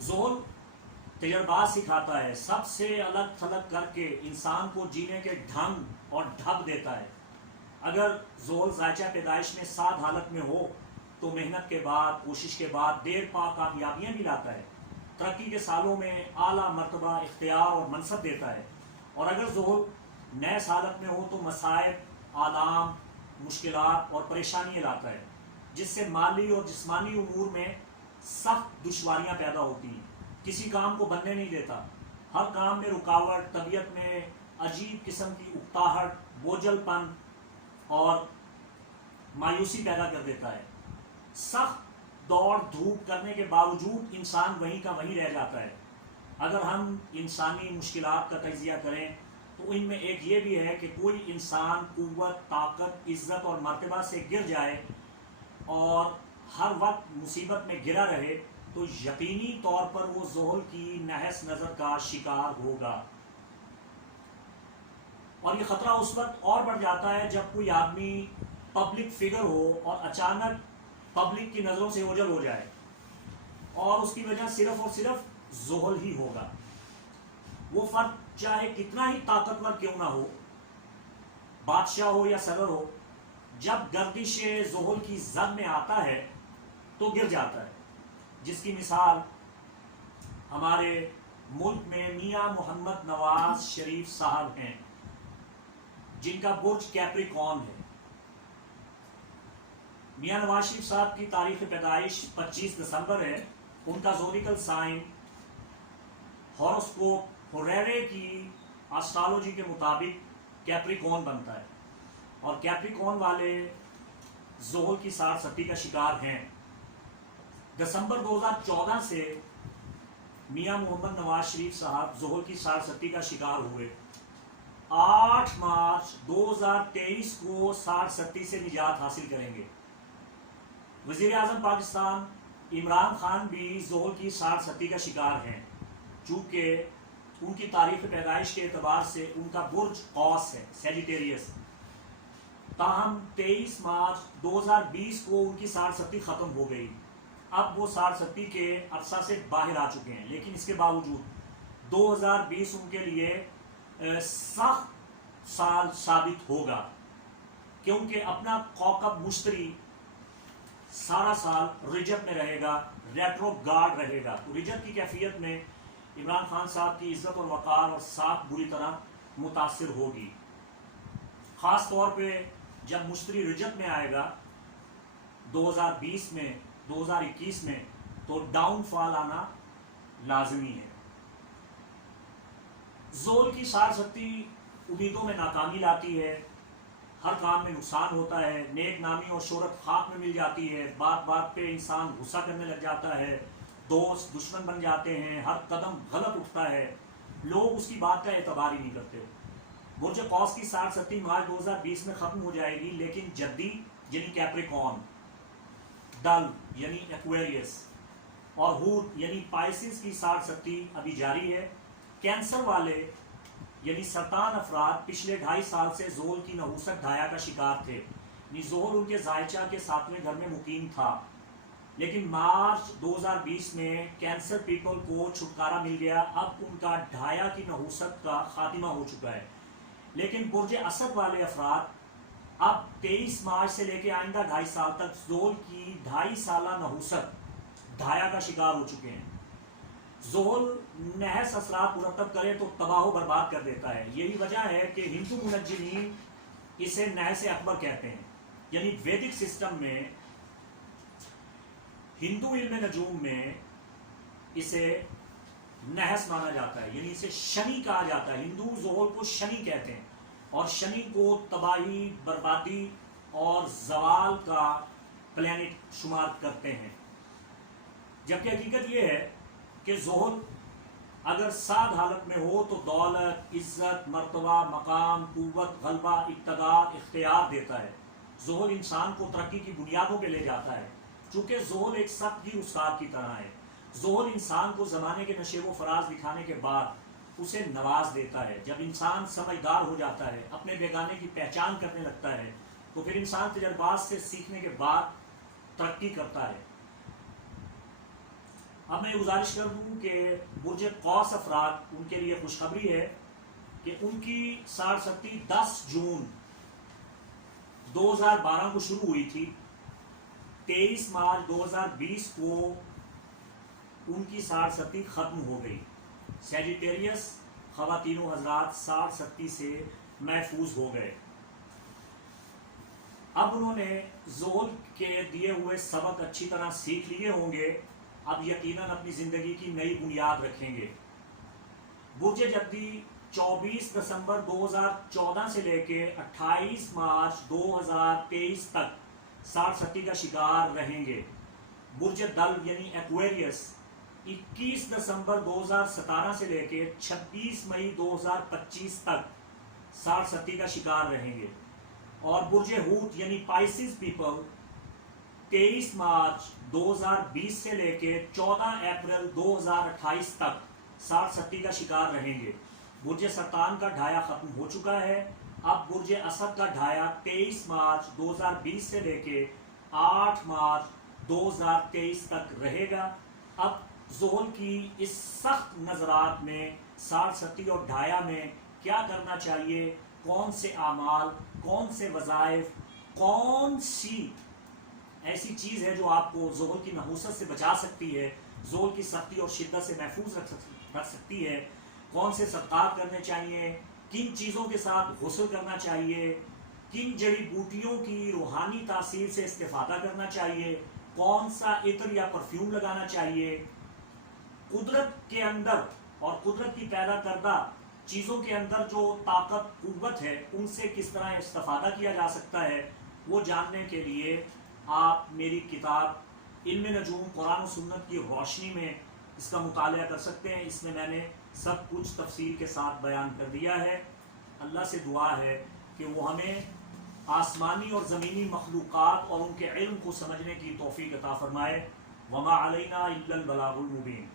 زحل تجربات سکھاتا ہے، سب سے الگ تھلگ کر کے انسان کو جینے کے ڈھنگ اور ڈھب دیتا ہے۔ اگر زحل ذائچہ پیدائش میں ساد حالت میں ہو تو محنت کے بعد، کوشش کے بعد دیر پا کامیابیاں بھی لاتا ہے، ترقی کے سالوں میں اعلیٰ مرتبہ، اختیار اور منصب دیتا ہے۔ اور اگر زحل نیس حالت میں ہو تو مصائب، آلام، مشکلات اور پریشانیاں لاتا ہے، جس سے مالی اور جسمانی امور میں سخت دشواریاں پیدا ہوتی ہیں، کسی کام کو بننے نہیں دیتا، ہر کام میں رکاوٹ، طبیعت میں عجیب قسم کی اکتاہٹ، بوجھل پن اور مایوسی پیدا کر دیتا ہے۔ سخت دوڑ دھوپ کرنے کے باوجود انسان وہیں کا وہیں رہ جاتا ہے۔ اگر ہم انسانی مشکلات کا تجزیہ کریں تو ان میں ایک یہ بھی ہے کہ کوئی انسان قوت، طاقت، عزت اور مرتبہ سے گر جائے اور ہر وقت مصیبت میں گرا رہے تو یقینی طور پر وہ زحل کی نحس نظر کا شکار ہوگا۔ اور یہ خطرہ اس وقت اور بڑھ جاتا ہے جب کوئی آدمی پبلک فگر ہو اور اچانک پبلک کی نظروں سے اوجھل ہو جائے، اور اس کی وجہ صرف اور صرف زحل ہی ہوگا۔ وہ فرد چاہے کتنا ہی طاقتور کیوں نہ ہو، بادشاہ ہو یا صدر ہو، جب گردش زحل کی زد میں آتا ہے تو گر جاتا ہے، جس کی مثال ہمارے ملک میں میاں محمد نواز شریف صاحب ہیں، جن کا برج کیپریکون ہے۔ میاں نواز شریف صاحب کی تاریخ پیدائش 25 دسمبر ہے۔ ان کا زوڈیکل سائن ہاروسکوپ ہوریرے کی آسٹرالوجی کے مطابق کیپریکون بنتا ہے، اور کیپریکون والے زحل کی ساڑھ ستی کا شکار ہیں۔ دسمبر 2014 سے میاں محمد نواز شریف صاحب زحل کی ساڑھ ستی کا شکار ہوئے۔ 8 مارچ 2023 کو ساڑھ ستی سے نجات حاصل کریں گے۔ وزیر اعظم پاکستان عمران خان بھی زحل کی ساڑھ ستی کا شکار ہیں، چونکہ ان کی تاریخ پیدائش کے اعتبار سے ان کا برج قوس ہے، سیجیٹیریس۔ تاہم 23 مارچ 2020 کو ان کی ساڑھ ستی ختم ہو گئی۔ اب وہ ساڑھ ستی کے عرصہ سے باہر آ چکے ہیں، لیکن اس کے باوجود 2020 ان کے لیے سخت سال ثابت ہوگا، کیونکہ اپنا کوکب مشتری سارا سال رجب میں رہے گا، ریٹرو گارڈ رہے گا۔ تو رجب کی کیفیت میں عمران خان صاحب کی عزت اور وقار اور ساکھ بری طرح متاثر ہوگی، خاص طور پہ جب مشتری رجب میں آئے گا 2020 میں، 2021 میں، تو ڈاؤن فال آنا لازمی ہے۔ زحل کی ساڑھ ستی امیدوں میں ناکامی لاتی ہے، ہر کام میں نقصان ہوتا ہے، نیک نامی اور شہرت خاک میں مل جاتی ہے، بات بات پہ انسان غصہ کرنے لگ جاتا ہے، دوست دشمن بن جاتے ہیں، ہر قدم غلط اٹھتا ہے، لوگ اس کی بات کا اعتبار ہی نہیں کرتے۔ برج قوس کی ساڑھ ستی مارچ 2020 میں ختم ہو جائے گی، لیکن جدی یعنی کیپریکون، ڈل یعنی ایکویریس اور ہود یعنی پائسس کی ساڑھ ستی ابھی جاری ہے۔ کینسر والے یعنی سرطان افراد پچھلے 2.5 سال سے زحل کی نحوست ڈھایا کا شکار تھے، یعنی زحل ان کے ذائچہ کے 7ویں گھر میں مقیم تھا، لیکن مارچ 2020 میں کینسر پیپل کو چھٹکارا مل گیا، اب ان کا ڈھایا کی نحوست کا خاتمہ ہو چکا ہے۔ لیکن برج اسد والے افراد اب 23 مارچ سے لے کے آئندہ 2.5 سال تک زحل کی 2.5 سالہ نحوست ڈھایا کا شکار ہو چکے ہیں۔ زحل نحس اثرات مرتب کرے تو تباہ و برباد کر دیتا ہے۔ یہی وجہ ہے کہ ہندو منجمین اسے نحس اکبر کہتے ہیں، یعنی ویدک سسٹم میں، ہندو علم نجوم میں اسے نحس مانا جاتا ہے، یعنی اسے شنی کہا جاتا ہے۔ ہندو زحل کو شنی کہتے ہیں، اور شنی کو تباہی، بربادی اور زوال کا پلینٹ شمار کرتے ہیں، جبکہ حقیقت یہ ہے کہ زحل اگر ساد حالت میں ہو تو دولت، عزت، مرتبہ، مقام، قوت، غلبہ، اقتدار، اختیار دیتا ہے۔ زحل انسان کو ترقی کی بنیادوں پہ لے جاتا ہے، چونکہ زحل ایک سخت گیر استاد کی طرح ہے۔ زحل انسان کو زمانے کے نشیب و فراز دکھانے کے بعد اسے نواز دیتا ہے۔ جب انسان سمجھدار ہو جاتا ہے، اپنے بیگانے کی پہچان کرنے لگتا ہے، تو پھر انسان تجربات سے سیکھنے کے بعد ترقی کرتا ہے۔ اب میں گزارش کر دوں کہ برج قوس افراد ان کے لیے خوشخبری ہے کہ ان کی ساڑھ ستی 10 جون 2012 کو شروع ہوئی تھی. 23 مارچ 2020 کو ان کی ساڑھ ستی ختم ہو گئی. سیجیٹیریس خواتین و حضرات ساڑھ ستی سے محفوظ ہو گئے. اب انہوں نے زحل کے دیے ہوئے سبق اچھی طرح سیکھ لیے ہوں گے. اب یقیناً اپنی زندگی کی نئی بنیاد رکھیں گے. برج جدی 24 دسمبر 2014 سے لے کے 28 مارچ 2023 تک ساڑھ ستی کا شکار رہیں گے. برج دل یعنی ایکویریس 21 دسمبر 2017 سے لے کے 26 مئی 2025 تک ساڑھ ستی کا شکار رہیں گے. اور برج حوت یعنی پائسز پیپل 23 مارچ 2020 سے لے کے 14 اپریل 2028 تک ساڑھ ستی کا شکار رہیں گے. برج سرطان کا ڈھایا ختم ہو چکا ہے. اب برج اسد کا ڈھایا 23 مارچ 2020 سے لے کے 8 مارچ 2023 تک رہے گا. اب زحل کی اس سخت نظرات میں ساڑھ ستی اور ڈھایا میں کیا کرنا چاہیے، کون سے اعمال، کون سے وظائف، کون سی ایسی چیز ہے جو آپ کو زحل کی نحوست سے بچا سکتی ہے، زحل کی سختی اور شدت سے محفوظ رکھ سکتی ہے، کون سے صدقات کرنے چاہیے، کن چیزوں کے ساتھ غسل کرنا چاہیے، کن جڑی بوٹیوں کی روحانی تاثیر سے استفادہ کرنا چاہیے، کون سا عطر یا پرفیوم لگانا چاہیے، قدرت کے اندر اور قدرت کی پیدا کردہ چیزوں کے اندر جو طاقت قوت ہے ان سے کس طرح استفادہ کیا جا سکتا ہے، وہ جاننے کے لیے آپ میری کتاب علم نجوم قرآن و سنت کی روشنی میں اس کا مطالعہ کر سکتے ہیں. اس میں میں نے سب کچھ تفصیل کے ساتھ بیان کر دیا ہے. اللہ سے دعا ہے کہ وہ ہمیں آسمانی اور زمینی مخلوقات اور ان کے علم کو سمجھنے کی توفیق عطا فرمائے. وما علینا الا البلاغ المبین.